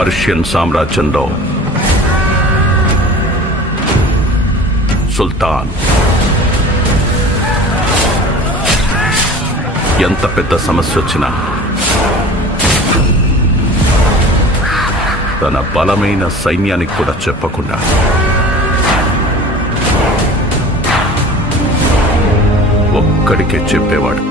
Persian సామ్రాజ్యంలో సుల్తాన్ ఎంత పెద్ద సమస్య వచ్చినా తన బలమైన సైన్యానికి కూడా చెప్పకుండా ఒక్కడికే చెప్పేవాడు.